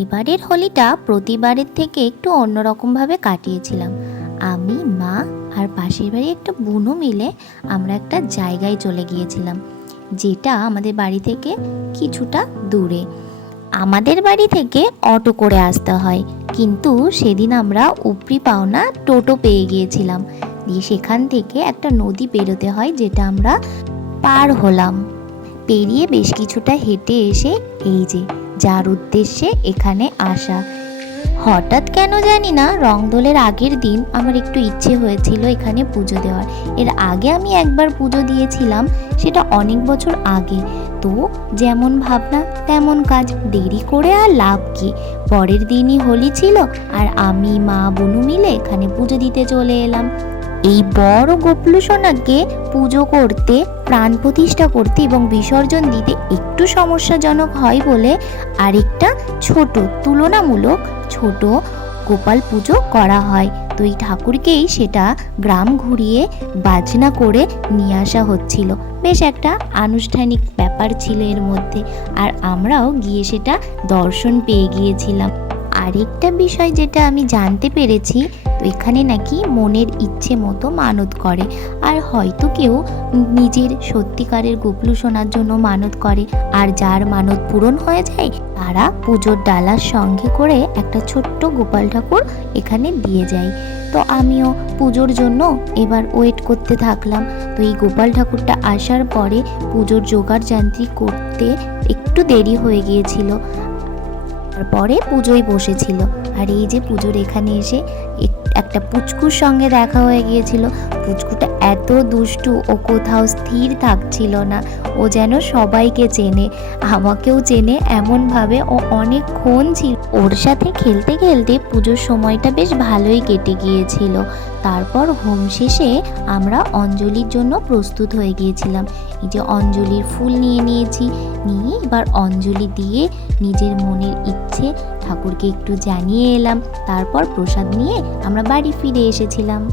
এবারের হোলিটা প্রতিবারের থেকে একটু অন্যরকমভাবে কাটিয়েছিলাম। আমি, মা আর পাশের বাড়ি একটা বুনো মিলে আমরা একটা জায়গায় চলে গিয়েছিলাম, যেটা আমাদের বাড়ি থেকে কিছুটা দূরে। আমাদের বাড়ি থেকে অটো করে আসতে হয়, কিন্তু সেদিন আমরা উপরি পাওনা টোটো পেয়ে গিয়েছিলাম। দিয়ে সেখান থেকে একটা নদী পেরোতে হয়, যেটা আমরা পার হলাম। পেরিয়ে বেশ কিছুটা হেঁটে এসে এই যে যার উদ্দেশ্যে এখানে আসা। হঠাৎ কেন জানি না, রংদোলের আগের দিন আমার একটু ইচ্ছে হয়েছিল এখানে পুজো দেওয়ার। এর আগে আমি একবার পুজো দিয়েছিলাম, সেটা অনেক বছর আগে। তো যেমন ভাবনা, তেমন কাজ। দেরি করে আর লাভ কি? পরের দিনই হোলি ছিল, আর আমি, মা, বনু মিলে এখানে পুজো দিতে চলে এলাম। এই বড় গোপলু সোনাকে পুজো করতে, প্রাণ প্রতিষ্ঠা করতে এবং বিসর্জন দিতে একটু সমস্যাজনক হয় বলে আরেকটা ছোট, তুলনামূলক ছোট গোপাল পুজো করা হয়। তো এই ঠাকুরকেই সেটা গ্রাম ঘুরিয়ে বাজনা করে নিয়ে আসা হচ্ছিল। বেশ একটা আনুষ্ঠানিক ব্যাপার ছিল এর মধ্যে। আর আমরাও গিয়ে সেটা দর্শন পেয়ে গিয়েছিলাম। আরেকটা বিষয় যেটা আমি জানতে পেরেছি, তো এখানে নাকি মনের ইচ্ছে মতো মানত করে। আর হয়তো কেউ নিজের সত্যিকারের গোপলু শোনার জন্য মানত করে। আর যার মানত পূরণ হয়ে যায়, তারা পুজোর ডালার সঙ্গে করে একটা ছোট্ট গোপাল ঠাকুর এখানে দিয়ে যায়। তো আমিও পুজোর জন্য এবার ওয়েট করতে থাকলাম। তো এই গোপাল ঠাকুরটা আসার পরে পুজোর জোগাড় যান্ত্রিক করতে একটু দেরি হয়ে গিয়েছিল। তারপরে পুজোই বসেছিল। আর এই যে পুজোর এখানে এসে একটা পুচকুর সঙ্গে দেখা হয়ে গিয়েছিল। পুচকুটা এত দুষ্টু, ও কোথাও স্থির থাকছিল না। ও যেন সবাইকে চেনে। আমাকেও চেনে এমনভাবে ও অনেকক্ষণ ছিল। ওর সাথে খেলতে খেলতে পুজোর সময়টা বেশ ভালোই কেটে গিয়েছিল। তারপর হোম শেষে আমরা অঞ্জলির জন্য প্রস্তুত হয়ে গিয়েছিলাম। এই যে অঞ্জলির ফুল নিয়ে নিয়েছি, নিয়ে এবার অঞ্জলি দিয়ে নিজের মনের ইচ্ছে ঠাকুরকে একটু জানিয়ে এলাম। তারপর প্রসাদ নিয়ে আমরা বাড়ি ফিরে এসেছিলাম।